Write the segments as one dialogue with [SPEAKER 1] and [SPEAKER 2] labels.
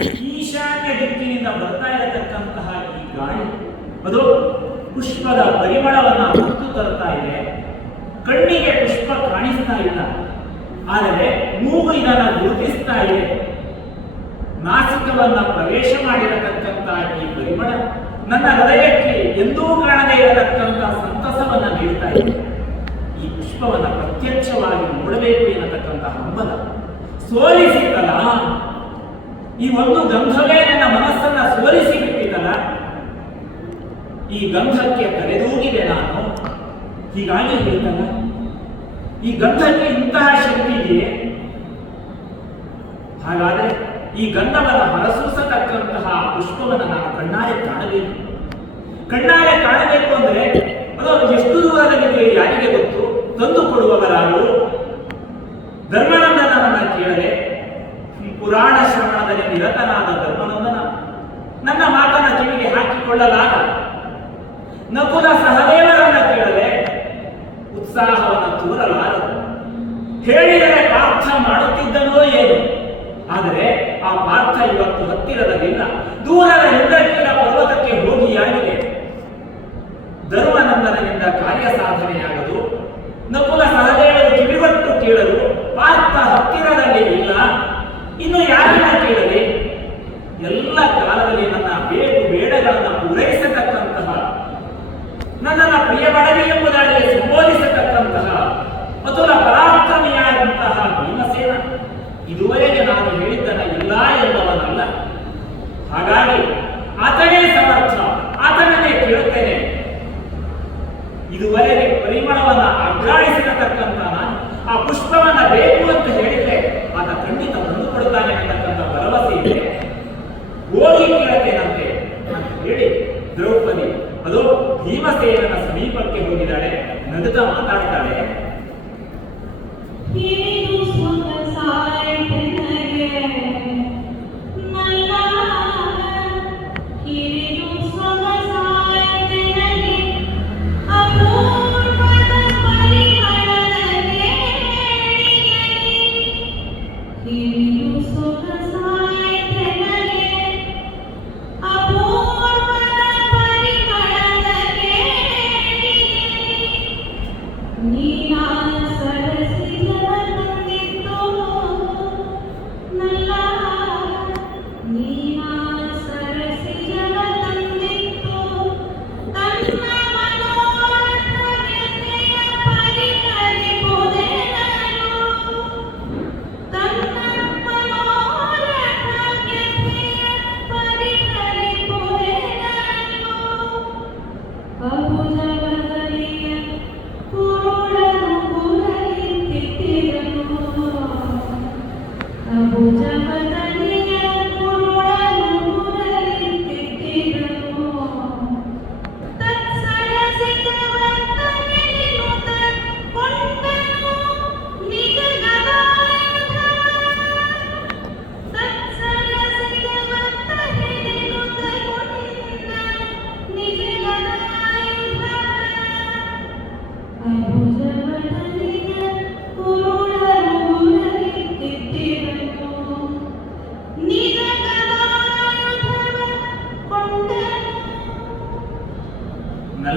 [SPEAKER 1] ಈಶಾನ್ಯ ದಿಕ್ಕಿನಿಂದ ಬರ್ತಾ ಇರತಕ್ಕಂತಹ ಈ ಗಾಳಿ. ಅದು ಪುಷ್ಪದ ಪರಿಮಳವನ್ನು ಹೊತ್ತು ತರ್ತಾ ಇದೆ. ಕಣ್ಣಿಗೆ ಪುಷ್ಪ ಕಾಣಿಸ್ತಾ ಇಲ್ಲ. ಆದರೆ ಮೂಗು ಇದನ್ನು ಗುರುತಿಸ್ತಾ ಇದೆ. ನಾಸಿಕವನ್ನ ಪ್ರವೇಶ ಮಾಡಿರತಕ್ಕಂತಹ ಈ ಪರಿಮಳ ನನ್ನ ಹೃದಯಕ್ಕೆ ಎಂದೂ ಕಾಣದೇ ಇರತಕ್ಕಂಥ ಸಂತಸವನ್ನ ನೀಡ್ತಾ ಇದೆ ಈ ಪುಷ್ಪವನ್ನ ಪ್ರತ್ಯಕ್ಷವಾಗಿ ನೋಡಬೇಕು ಎನ್ನತಕ್ಕಂಥ ಹಂಬಲ ಸೋಲಿಸಿತಲ್ಲ ಈ ಒಂದು ಗಂಧವೇ ನನ್ನ ಮನಸ್ಸನ್ನ ಸೋಲಿಸಿ ಬಿಟ್ಟಿತಲ್ಲ? ಈ ಗಂಧಕ್ಕೆ ತಲೆದೂಗಿದೆ ನಾನು. ಹೀಗಾಗಿ ಹೇಳ್ತಲ್ಲ ಈ ಗಂಧಕ್ಕೆ ಇಂತಹ ಶಕ್ತಿ ಇದೆಯೇ? ಹಾಗಾದರೆ ಈ ಗಂಧವನ್ನು ಹೊರಸೂಸತಕ್ಕಂತಹ ಪುಷ್ಪವನ್ನು ನಾನು ಕಣ್ಣಾರೆ ಕಾಣಬೇಕು. ಕಣ್ಣಾರೆ ಕಾಣಬೇಕು ಅಂದ್ರೆ ಅದು ಎಷ್ಟು ದೂರದಲ್ಲಿದೆ ಯಾರಿಗೆ ಗೊತ್ತು? ತಂದು ಕೊಡುವವರಾರು ಧರ್ಮನಂದನನ್ನ ಕೇಳದೆ ಪುರಾಣ ಶ್ರವಣದಲ್ಲಿ ನಿರತನಾದ ಧರ್ಮನಂದನ ನನ್ನ ಮಾತನ್ನ ಕಿವಿಗೆ ಹಾಕಿಕೊಳ್ಳಲಾರ ನಕುಲ ಸಹದೇವರನ್ನ ಕೇಳದೆ ಉತ್ಸಾಹವನ್ನು ತೋರಲಾರದು. ಹೇಳಿದರೆ ಪಾರ್ಥ ಮಾಡುತ್ತಿದ್ದನೋ ಏನು? ಆದರೆ ಆ ಪಾರ್ಥ ಇವತ್ತು ಹತ್ತಿರದಲ್ಲಿಲ್ಲ. ದೂರದ ಹಿಂದಕ್ಕಿನ ಪರ್ವತಕ್ಕೆ ಹೋಗಿಯಾಗಿದೆ. ಧರ್ಮನಂದನದಿಂದ ಕಾರ್ಯ ಸಾಧನೆಯಾಗದು ನಕುಲ ಸಹದೇವರು ನನ್ನನ್ನು ಪ್ರಿಯ ಬಡವಿ ಎಂಬುದಾಗಿ ಸಂಬೋಧಿಸತಕ್ಕಂತಹ ಅತುಲ ಪರಾಕ್ರಮಿಯಾದಂತಹ ಭೀಮಸೇನ. ಇದುವರೆಗೆ ನಾನು ಹೇಳಿದ್ದನ ಇಲ್ಲ ಎಂಬವನಲ್ಲ. ಹಾಗಾಗಿ ಆತನೇ ಸಮರ್ಥ, ಆತನನ್ನೇ ಕೇಳುತ್ತೇನೆ. ಇದುವರೆಗೆ ಪರಿಮಳವನ್ನು ಅಗ್ರಾಣಿಸಿರತಕ್ಕಂತಹ ಆ ಪುಷ್ಪವನ್ನ ಬೇಕು
[SPEAKER 2] మొదట మాట్లాడతాడే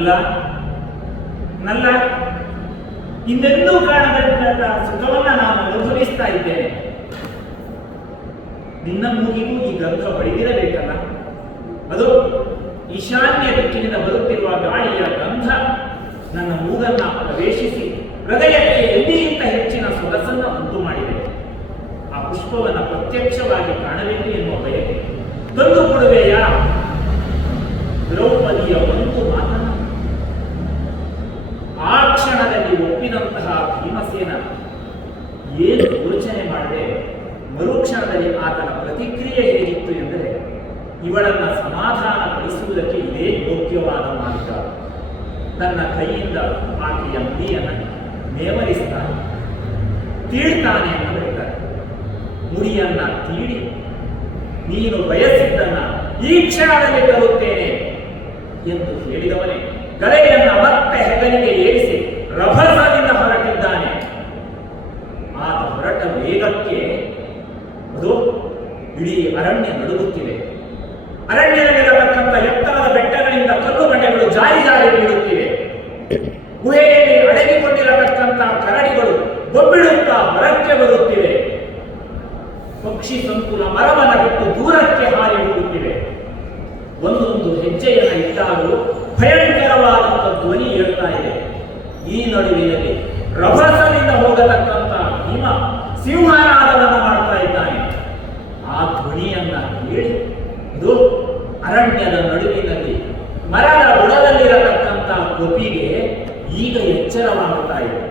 [SPEAKER 2] ನಲ್ಲ ನಲ್ಲ
[SPEAKER 1] ಹಿಂದೆಂದೂ ಕಾಣದಂತಹ ಸುಖವನ್ನ ನಾನು ಅನುಭವಿಸ್ತಾ ಇದ್ದೇನೆ. ನಿನ್ನ ಮೂಗಿಗೂ ಈ ಗಂಧ ಪಡೆದಿರಬೇಕಲ್ಲ ಅದು ಈಶಾನ್ಯ ದಿಕ್ಕಿನಿಂದ ಬರುತ್ತಿರುವ ಗಾಳಿಯ ಗಂಧ ನನ್ನ ಮೂಗನ್ನ ಪ್ರವೇಶಿಸಿ ಹೃದಯಕ್ಕೆ ಎಲ್ಲಿಗಿಂತ ಹೆಚ್ಚಿನ ಸೊಗಸನ್ನ ಉಂಟು ಮಾಡಿದೆ. ಆ ಪುಷ್ಪವನ್ನು ಪ್ರತ್ಯಕ್ಷವಾಗಿ ಕಾಣಬೇಕು ಎನ್ನುವ ಬಯಕೆ. ತಂದು ಕೊಡುವೆಯಾ ದ್ರೌಪದಿಯ ಒಂದು ಮಾತನ್ನ ಆ ಕ್ಷಣದಲ್ಲಿ ಒಪ್ಪಿದಂತಹ ಭೀಮಸೇನ ಏನು ಯೋಚನೆ ಮಾಡದೆ ಮರುಕ್ಷಣದಲ್ಲಿ ಆತನ ಪ್ರತಿಕ್ರಿಯೆ ಹೇಗಿತ್ತು ಎಂದರೆ ಇವಳನ್ನ ಸಮಾಧಾನಪಡಿಸುವುದಕ್ಕೆ ಇದೇ ಯೋಗ್ಯವಾದ ಮಾರ್ಗ. ತನ್ನ ಕೈಯಿಂದ ಆಕೆಯ ಮುಡಿಯನ್ನು ನೇವರಿಸ್ತಾನೆ ತೀಳ್ತಾನೆ ಅಂತ ಹೇಳ್ತಾರೆ. ಮುಡಿಯನ್ನ ತೀಡಿ, ನೀನು ಬಯಸಿದ್ದನ್ನ ಈ ಕ್ಷಣದಲ್ಲಿ ತರುತ್ತೇನೆ ಎಂದು ಹೇಳಿದವನೇ. ಗಲೆಯನ್ನ ಮತ್ತೆ ಹೆಗಲಿಗೆ ಏರಿಸಿ ರಭಸದಿಂದ ಇಡೀ ಅರಣ್ಯ ನಡುಗುತ್ತಿದೆ ಅರಣ್ಯದಲ್ಲಿರತಕ್ಕಂಥ ಎತ್ತರದ ಬೆಟ್ಟಗಳಿಂದ ಕಲ್ಲು ಬಂಡೆಗಳು ಜಾರಿ ಜಾರಿ ಬೀಳುತ್ತಿವೆ. ಗುಹೆಯಲ್ಲಿ ಅಡಗಿಕೊಂಡಿರತಕ್ಕಂಥ ಕರಡಿಗಳು ಬೊಬ್ಬಿಡುತ್ತಾ ಹೊರಕ್ಕೆ ಬರುತ್ತಿವೆ. ಪಕ್ಷಿ ಸಂಕುಲ ಮರವನ್ನು ಬಿಟ್ಟು ದೂರಕ್ಕೆ ಹಾರಿ ಹೋಗುತ್ತಿವೆ. ಒಂದೊಂದು ಹೆಜ್ಜೆಯನ್ನು ಇಟ್ಟಾಗಲೂ ಭಯಂಕರವಾದಂಥ ಧ್ವನಿ ಹೇಳ್ತಾ ಇದೆ. ಈ ನಡುವಿನಲ್ಲಿ ರಭಸದಿಂದ ಹೋಗತಕ್ಕಂಥ ಹಿಮ ಸಿಂಹನಾದವನ್ನು ಧ್ವನಿಯನ್ನ ಹೇಳಿ. ಇದು ಅರಣ್ಯದ ನಡುವಿನಲ್ಲಿ ಮರದ ಬುಡದಲ್ಲಿರತಕ್ಕಂಥ ಕೊಪಿಗೆ ಈಗ ಎಚ್ಚರವಾಗುತ್ತಾ ಇದೆ.